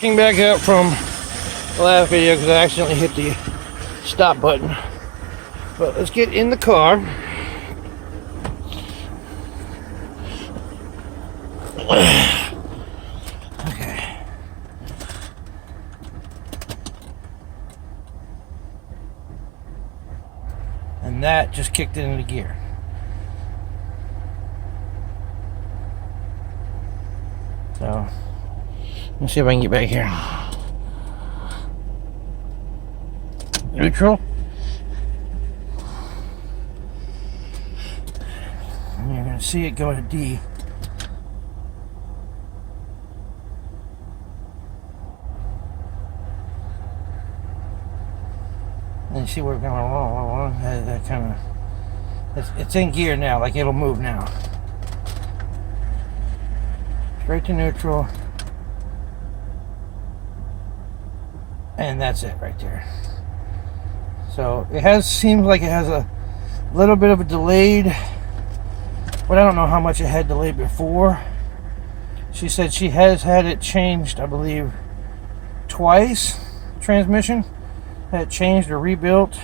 picking back up from the last video because I accidentally hit the stop button. But let's get in the car. Okay. And that just kicked it into gear. So, let's see if I can get back here. Neutral. And you're going to see it go to D. And you see where it's going along. That kind of, it's in gear now, like it'll move now. Straight to neutral. And that's it right there. So it seems like it has a little bit of a delayed, but I don't know how much it had delayed before. She said she has had it changed, I believe, twice. Transmission had it changed or rebuilt.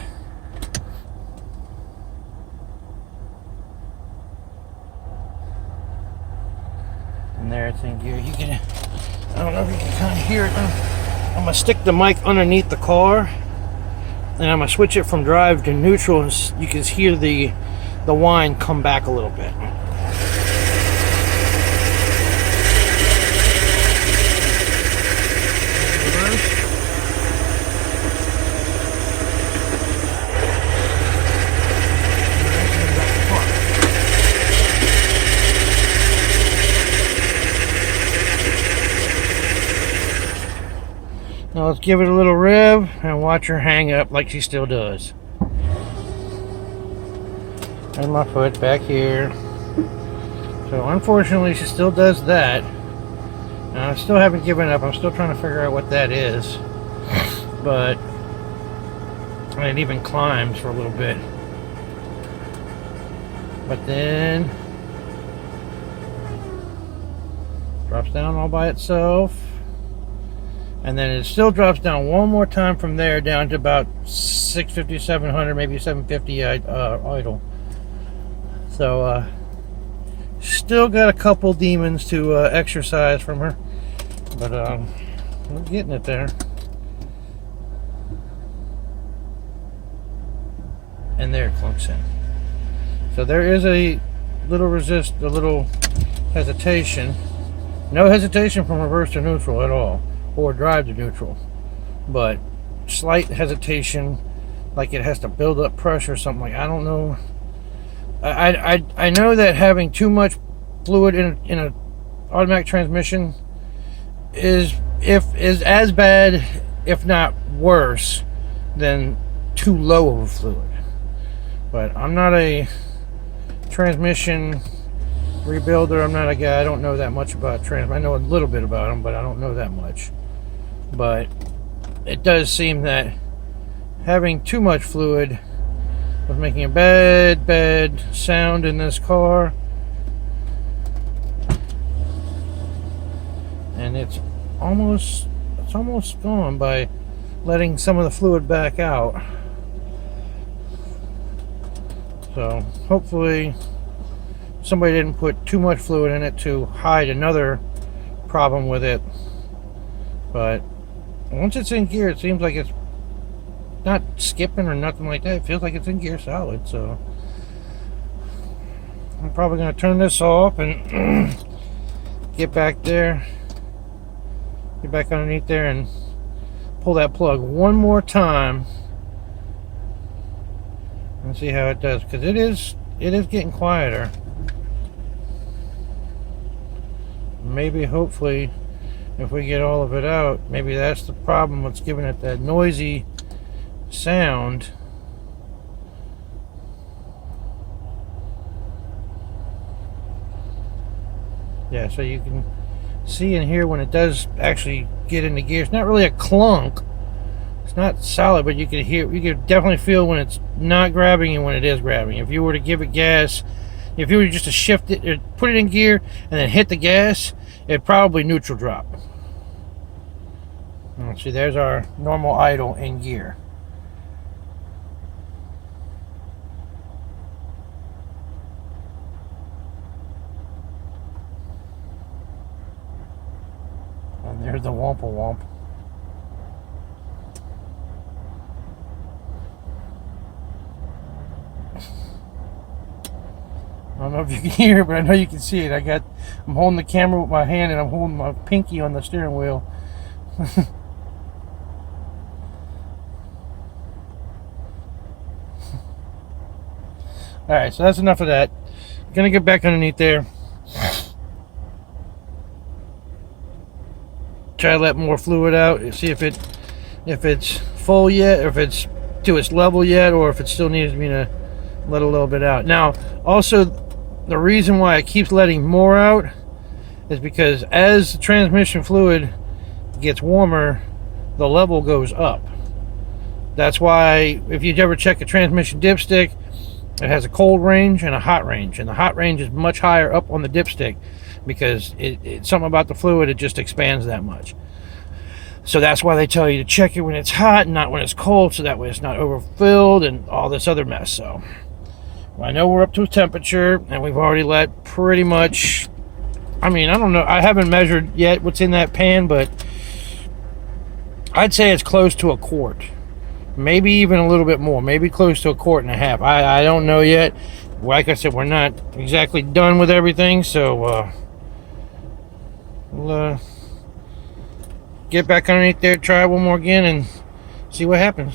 And there it's in gear. You can, I don't know if you can kind of hear it. I'm gonna stick the mic underneath the car, and I'm gonna switch it from drive to neutral, and you can hear the whine come back a little bit. Now let's give it a little rev and watch her hang up like she still does. And my foot back here. So unfortunately she still does that. And I still haven't given up. I'm still trying to figure out what that is. But it even climbs for a little bit. But then drops down all by itself. And then it still drops down one more time from there down to about 650, 700, maybe 750 idle. So still got a couple demons to exercise from her, but we're getting it there. And there it clunks in. So there is a little hesitation. No hesitation from reverse to neutral at all, or drive to neutral, but slight hesitation, like it has to build up pressure or something. Like, I don't know. I know that having too much fluid in a automatic transmission is as bad, if not worse, than too low of a fluid. But I'm not a transmission rebuilder. I'm not a guy. I don't know that much about trans. I know a little bit about them, but I don't know that much. But it does seem that having too much fluid was making a bad sound in this car. And it's almost gone by letting some of the fluid back out. So hopefully somebody didn't put too much fluid in it to hide another problem with it. But once it's in gear, it seems like it's not skipping or nothing like that. It feels like it's in gear solid. So I'm probably going to turn this off and get back there, get back underneath there and pull that plug one more time and see how it does, because it is getting quieter. Maybe, hopefully, if we get all of it out, maybe that's the problem, what's giving it that noisy sound. Yeah, so you can see in here when it does actually get into gear, it's not really a clunk. It's not solid, but you can hear, you can definitely feel when it's not grabbing and when it is grabbing. If you were to give it gas, if you were just to shift it or put it in gear and then hit the gas, it'd probably neutral drop. See, there's our normal idle in gear. And there's the Wampa Wamp. I don't know if you can hear it, but I know you can see it. I'm holding the camera with my hand and I'm holding my pinky on the steering wheel. Alright, so that's enough of that. Gonna get back underneath there. Try to let more fluid out. See if it's full yet, or if it's to its level yet, or if it still needs me to let a little bit out. Now, also, the reason why it keeps letting more out is because as the transmission fluid gets warmer, the level goes up. That's why if you ever check a transmission dipstick, it has a cold range and a hot range, and the hot range is much higher up on the dipstick because it's something about the fluid, it just expands that much. So that's why they tell you to check it when it's hot and not when it's cold, so that way it's not overfilled and all this other mess. So I know we're up to a temperature, and we've already let pretty much, I mean, I don't know, I haven't measured yet what's in that pan, but I'd say it's close to a quart. Maybe even a little bit more, maybe close to a quart and a half. I don't know yet. Like I said, we're not exactly done with everything, so we'll get back underneath there, try one more again, and see what happens.